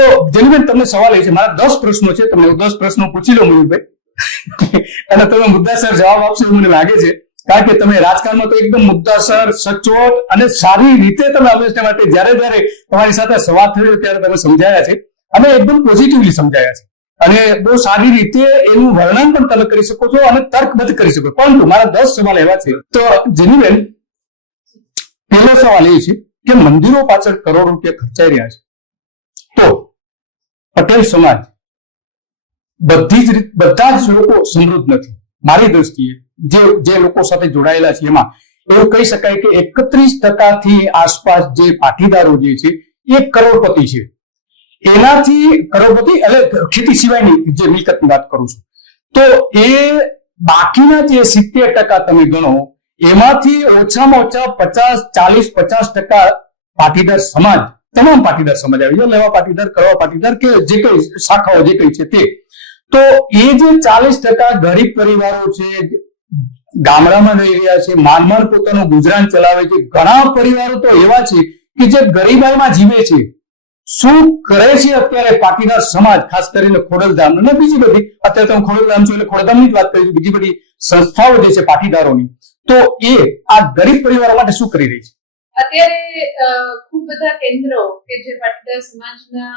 તો જેનીબેન તમને સવાલ એ છે, મારા 10 પ્રશ્નો છે, તમને 10 પ્રશ્નો પૂછી લો મયુરભાઈ, અને તમે મુદ્દાસર જવાબ આપશો એવું મને લાગે છે, કારણ કે તમે રાજકારણમાં તો એકદમ મુદ્દાસર, સચોટ અને સારી રીતે તમે હંમેશા માટે જ્યારે તમારી સાથે સંવાદ થયો ત્યારે તમે સમજાયા છે, અને એકદમ પોઝિટિવલી સમજાયા છે, અને બહુ સારી રીતે એનું વર્ણન પણ તમે કરી શકો છો અને તર્કબદ્ધ કરી શકો. પરંતુ મારા 10 સવાલ એવા છે. તો જેનીબેન, પહેલો સવાલ એ છે કે મંદિરો પાછળ કરોડો રૂપિયા ખર્ચાઈ રહ્યા છે, તો પટેલ સમાજ બધા જ લોકો સમૃદ્ધ નથી. મારી દ્રષ્ટિએ જે લોકો સાથે જોડાયેલા છે એમાં એવું કહી શકાય કે 31% આસપાસ જે પાટીદારો જે છે એ કરોડપતિ છે. એનાથી કરોડપતિ એટલે ખેતી સિવાયની જે મિલકતની વાત કરું છું, તો એ બાકીના જે 70% તમે ગણો, એમાંથી ઓછામાં ઓછા 40-50% પાટીદાર સમાજ, તમામ પાટીદાર સમાજ આવી જાય, લેવા પાટીદાર, કરવા પાટીદાર કે જે કઈ શાખાઓ જે કઈ છે તે, તો એ જે 40% ગરીબ પરિવારો છે, ગામડામાં રહી રહ્યા છે, માંડ પોતાનું ગુજરાન ચલાવે છે. ઘણા પરિવારો તો એવા છે કે જે ગરીબાઈમાં જીવે છે. શું કરે છે અત્યારે પાટીદાર સમાજ, ખાસ કરીને ખોડલધામ અને બીજી બધી, અત્યારે તમે ખોડલધામ છો એટલે ખોડલધામની જ વાત કરી, બીજી બધી સંસ્થાઓ જે છે પાટીદારોની, તો એ આ ગરીબ પરિવારો માટે શું કરી રહી છે? અત્યારે ખૂબ બધા કેન્દ્રો કે જે પાટીદાર સમાજના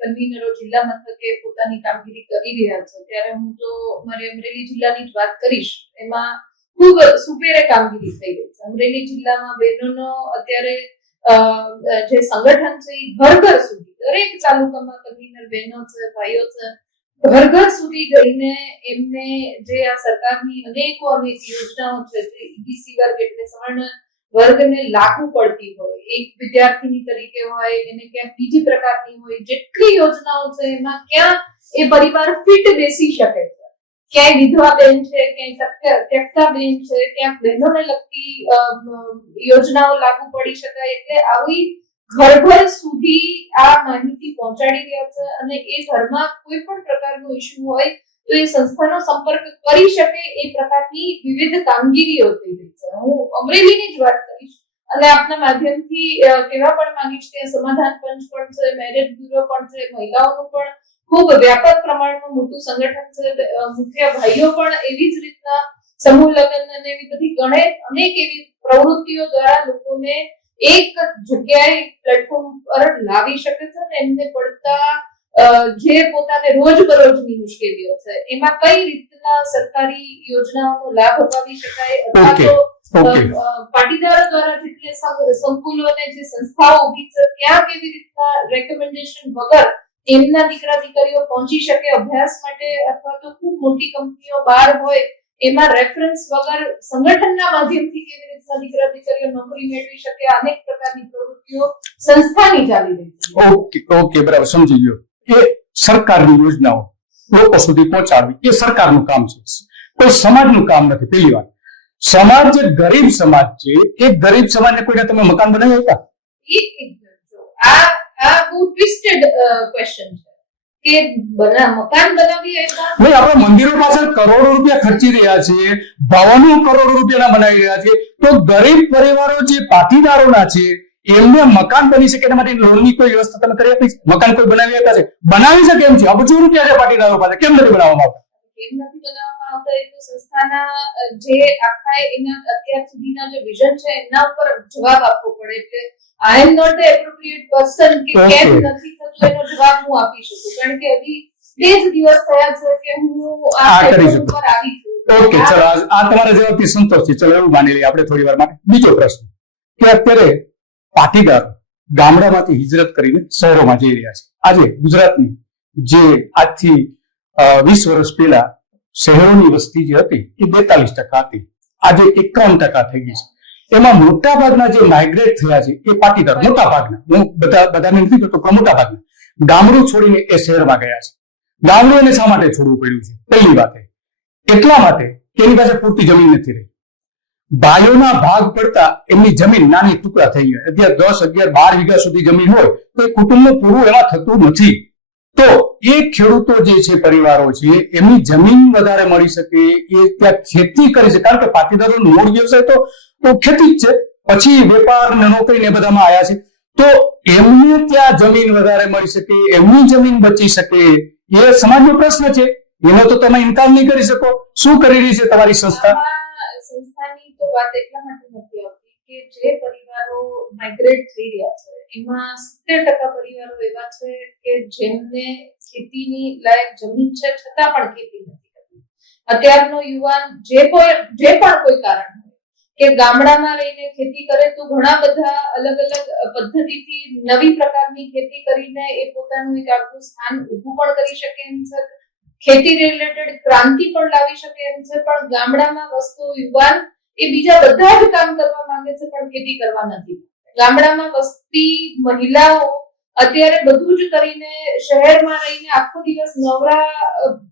કન્વીનરો જિલ્લા મથકે પોતાની કામગીરી કરી રહ્યા છે, ત્યારે હું તો મારી અમરેલી જિલ્લાની જ વાત કરીશ. એમાં ખૂબ સુપેરે કામગીરી થઈ રહી છે. અમરેલી જિલ્લામાં બહેનોનો અત્યારે જે સંગઠન છે એ ઘર સુધી, દરેક તાલુકામાં કન્વીનર બહેનો છે, ભાઈઓ છે, ઘર સુધી જઈને એમને જે આ સરકારની અનેક યોજનાઓ છે, જે ઈબીસી વર્ગ એટલે સવર્ણ વર્ગને લાગુ પડતી હોય, એક વિદ્યાર્થીની તરીકે હોય, એને ક્યાંક બીજી પ્રકારની હોય, જેટલી યોજનાઓ છે એમાં ક્યાં એ પરિવાર ફિટ બેસી શકે છે, ક્યાંય વિધવા બેન છે, ક્યાંય ત્યક્તા બેન છે, ક્યાંક બહેનોને લગતી યોજનાઓ લાગુ પડી શકાય. એટલે આવી ઘર સુધી આ માહિતી પહોંચાડી રહ્યા છે, અને એ ઘરમાં કોઈ પણ પ્રકારનો ઇશ્યુ હોય તો એ સંસ્થાનો સંપર્ક કરી શકે એ પ્રકારની વિવિધ કામગીરીઓ થઈ રહી છે. હું અમરેલીની જ વાત કરીશ અને આપના માધ્યમથી કહેવા પણ માંગીશ કે સમાધાન પંચ પણ છે, મેરેજ બ્યુરો પણ છે, મહિલાઓનું પણ ખૂબ વ્યાપક પ્રમાણમાં મોટું સંગઠન છે, મુખ્ય ભાઈઓ પણ એવી જ રીતના સમૂહ લગ્ન અને એવી બધી અનેક એવી પ્રવૃત્તિઓ દ્વારા લોકોને એક જગ્યાએ પ્લેટફોર્મ પર લાવી શકે છે અને એમને પડતા જે પોતાને રોજબરોજની મુશ્કેલીઓ છે એમાં કઈ રીતના સરકારી યોજનાઓનો લાભ અપાવી શકાય, અથવા તો પાટીદારો દ્વારા જેટલે સંકુલો અને જે સંસ્થાઓ ઉભી છે ત્યાં કેવી રીતના રેકમેન્ડેશન વગર એમના દીકરા દીકરીઓ પહોંચી શકે અભ્યાસ માટે, અથવા તો ખૂબ મોટી કંપનીઓ બહાર હોય એમાં રેફરન્સ વગર સંગઠનના માધ્યમથી કેવી રીતના દીકરા દીકરીઓ નોકરી મેળવી શકે, અનેક પ્રકારની પ્રવૃત્તિઓ સંસ્થાની ચાલી રહી છે. ઓકે, બરાબર, સમજી ગયો. એ સરકારની યોજનાઓ લોકો સુધી પહોંચાડવી એ સરકારનું કામ છે, કોઈ સમાજનું કામ નથી. પહેલી વાત, સમાજ જે ગરીબ સમાજ છે એ ગરીબ સમાજને કોઈને તમે મકાન બનાવી આપ્યા? આ બહુ ટ્વિસ્ટેડ ક્વેશ્ચન છે કે મકાન બનાવી આપ્યા? ભાઈ, આપણે મંદિરો પાછળ કરોડો રૂપિયા ખર્ચી રહ્યા છે, ભવનો કરોડો રૂપિયાના બનાવી રહ્યા છે, તો ગરીબ પરિવારો જે પાટીદારોના છે એમને મકાન બની શકે એના માટે લોનની કોઈ વ્યવસ્થા તમે કરી આપી? મકાન કોઈ બનાવી આપ્યા છે? બનાવી શકે એમ છે, અબજો રૂપિયા છે પાટીદારો પાસે, કેમ નથી બનાવવામાં આવતા? કેમ નથી બનાવવામાં આવતા? એ તો સંસ્થાના જે આખા એના અત્યાર સુધીના જે વિઝન છે એના ઉપર જવાબ આપવો પડે. એટલે I am not the appropriate person કે કેમ નથી થતું એનો જવાબ હું આપી શકું, કારણ કે હજી 2 જ દિવસ થયા છે કે હું આ કરી શકું પર આવી છું. ઓકે, ચલો, આ તમારા જવાબથી સંતોષ છે. ચલો, એવું માની લઈએ આપણે થોડી વાર માટે. બીજો પ્રશ્ન કે અત્યારે પાટીદાર ગામડામાંથી હિજરત કરીને શહેરોમાં જઈ રહ્યા છે. આજે ગુજરાતની જે આજથી 20 વર્ષ પહેલા શહેરોની વસ્તી જે હતી એ 42% હતી, આજે 51% થઈ ગઈ છે. એમાં મોટા ભાગના જે માઇગ્રેટ થયા છે એ પાટીદાર, મોટા ભાગના, હું બધાને નથી કરતો પણ મોટા ભાગના ગામડું છોડીને એ શહેરમાં ગયા છે. ગામડું એને શા માટે છોડવું પડ્યું છે? પહેલી વાત એટલા માટે કે એની પાસે પૂરતી જમીન નથી રહી. ભાઈઓના ભાગ પડતા એમની જમીન નાની ટુકડા થઈ ગયા. અત્યારે 10, 11, 12 વીઘા સુધી જમીન હોય તો એ કુટુંબનું પૂરું એમાં થતું નથી. તો એ ખેડૂતો જે છે, પરિવારો છે, એમની જમીન વધારે મળી શકે એ ત્યાં ખેતી કરી છે, કારણ કે પાટીદારોનો મૂળ વ્યવસાય તો ખેતી જ છે, પછી વેપાર ને નોકરી ને બધામાં આવ્યા છે. તો એમને ત્યાં જમીન વધારે મળી શકે, એમની જમીન બચી શકે, એ સમાજનો પ્રશ્ન છે. એનો તો તમે ઇનકાર નહીં કરી શકો. શું કરી રહી છે તમારી સંસ્થા? સંસ્થાની તો વાત એટલા માટે નથી આવતી કે જે પરિવારો માઇગ્રેટ થઈ રહ્યા છે એમાં 70% પરિવારો એવા છે કે જેમને ખેતીની લાયક જમીન છે છતાં પણ ખેતી નથી કરતી. અત્યારનો યુવાન જે પણ કોઈ કારણ હોય કે ગામડામાં રહીને ખેતી કરે તો ઘણા બધા અલગ અલગ પદ્ધતિથી નવી પ્રકારની ખેતી કરીને એ પોતાનું એક આગવું સ્થાન ઊભું પણ કરી શકે એમ છે. ખેતી રિલેટેડ ક્રાંતિ પણ લાવી શકે એમ છે. પણ ગામડામાં વસતો યુવાન એ બીજા બધા જ કામ કરવા માંગે છે પણ ખેતી કરવા નથી. ગામડામાં વસતી મહિલાઓ અત્યારે બધું જ કરીને શહેરમાં રહીને આખો દિવસ નવરા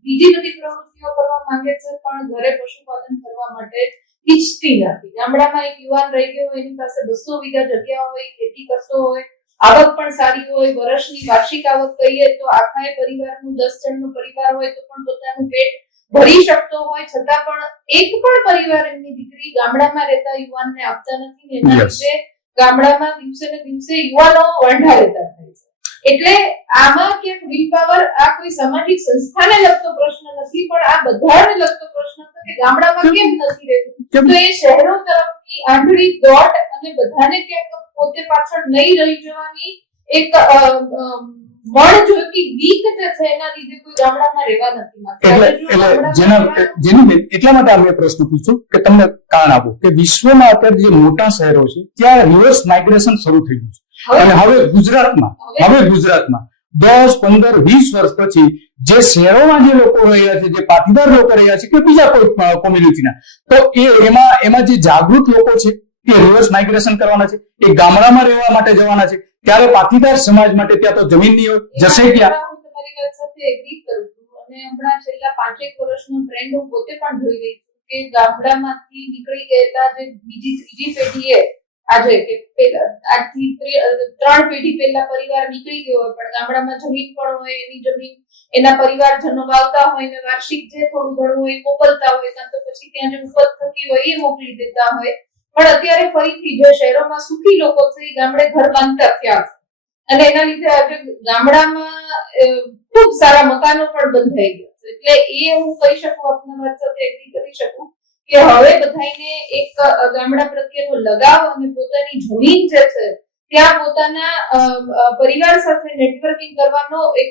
બીજી બધી પ્રવૃત્તિઓ કરવા માંગે છે પણ ઘરે પશુપાલન કરવા માટે ઈચ્છતી નથી. ગામડામાં એક યુવાન રહી ગયો, એની પાસે 200 વીઘા જગ્યા હોય, ખેતી કરતો હોય, આવક પણ સારી હોય, વર્ષની વાર્ષિક આવક કહીએ તો આખા પરિવારનું 10 જણનો પરિવાર હોય તો પણ પોતાનું પેટ ભરી શકતો હોય, છતાં પણ એક પણ પરિવાર એમની દીકરી ગામડામાં રહેતા યુવાનને આપતા નથી ને એના લીધે ગામડામાં દિવસે ને દિવસે યુવાનો વાંઢા રહેતા થાય છે. એટલે આમાં ક્યાંક વિલ પાવર આ કોઈ સામાજિક સંસ્થાને લગતો પ્રશ્ન નથી પણ આ બધાને લગતો પ્રશ્ન છે કે ગામડામાં કેમ નથી રહેતું. તો એ શહેરો તરફની આંધળી દોટ અને બધાને ક્યાંક પોતે પાછળ નહીં રહી જવાની એક મળ જોઈતી બીક જે છે એના લીધે કોઈ ગામડામાં રહેવા નથી માંગતા. એટલા માટે અમે પ્રશ્ન પૂછ્યો કે તમને કારણ આપો કે વિશ્વમાં અત્યારે જે મોટા શહેરો છે ત્યાં રિવર્સ માઇગ્રેશન શરૂ થઈ ગયું છે અને હવે ગુજરાતમાં 10, 15, 20 વર્ષ પછી જે શહેરોમાં જે લોકો રહ્યા છે, જે પાટીદાર લોકો રહ્યા છે કે બીજા કોઈ કોમ્યુનિટીના, તો એમાં જે જાગૃત લોકો છે એ રિવર્સ માઇગ્રેશન કરવાના છે, એ ગામડામાં રહેવા માટે જવાના છે. ત્યારે પાટીદાર સમાજ માટે ત્યાં તો જમીન નહીં જશે ક્યાં? તમારી વાત સાથે એગ્રી કરું છું અને હમણાં છેલ્લા 5-1 વર્ષનો ટ્રેન્ડ હું પોતે પણ જોઈ રહી છું કે ગામડામાંથી નીકળી ગયેલા જે ત્રીજી પેઢીએ આજે કે આજથી 3 પેઢી પહેલા પરિવાર નીકળી ગયો હોય પણ ગામડામાં જમીન પણ હોય, એની જમીન એના પરિવારજનો વાવતા હોય ને વાર્ષિક જે થોડું ઘણું હોય મોકલતા હોય, કાં તો પછી ત્યાં જે ઉપજ થતી હોય એ મોકલી દેતા હોય. પણ અત્યારે ફરીથી જે શહેરોમાં સુખી લોકો છે એ ગામડે ઘર બાંધતા થયા છે અને એના લીધે આજે ગામડામાં ખૂબ સારા મકાનો પણ બંધાઈ ગયા છે. એટલે એ હું કહી શકું, આપના વાત સાથે એગ્રી કરી શકું કે હવે બધાને એક ગામડા પ્રત્યેનો લગાવ અને પોતાની જમીન જે છે ત્યાં પોતાના પરિવાર સાથે નેટવર્કિંગ કરવાનો એક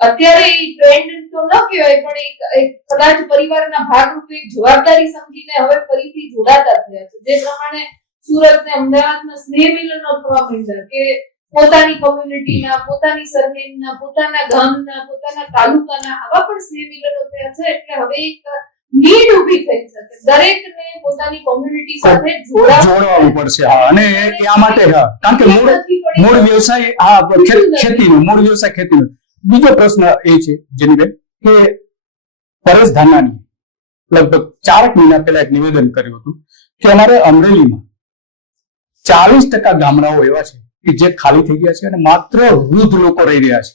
અત્યારે એ ટ્રેન્ડ તો ન કહેવાય પણ એક કદાચ પરિવારના ભાગરૂપે એક જવાબદારી સમજીને હવે ફરીથી જોડાતા થયા છે. જે પ્રમાણે સુરત ને અમદાવાદમાં સ્નેહ મિલનો થવા માંડ્યા કે પોતાની કોમ્યુનિટીના, પોતાની સરનેમના, પોતાના ગામના, પોતાના તાલુકાના આવા પણ સ્નેહ મિલનો થયા છે. એટલે હવે એક નીડ ઊભી થઈ છે દરેકને પોતાની કોમ્યુનિટી સાથે જોડાવવું પડશે. અને આ માટે કારણ કે મૂળ વ્યવસાય ખેતીનો. બીજો પ્રશ્ન એ છે જેનીબેન કે પરેશ ધાનાણી લગભગ 4 મહિના પહેલા એક નિવેદન કર્યું હતું કે અમારે અમરેલીમાં 40% ગામડાઓ એવા છે કે જે ખાલી થઈ ગયા છે અને માત્ર વૃદ્ધ લોકો રહી રહ્યા છે.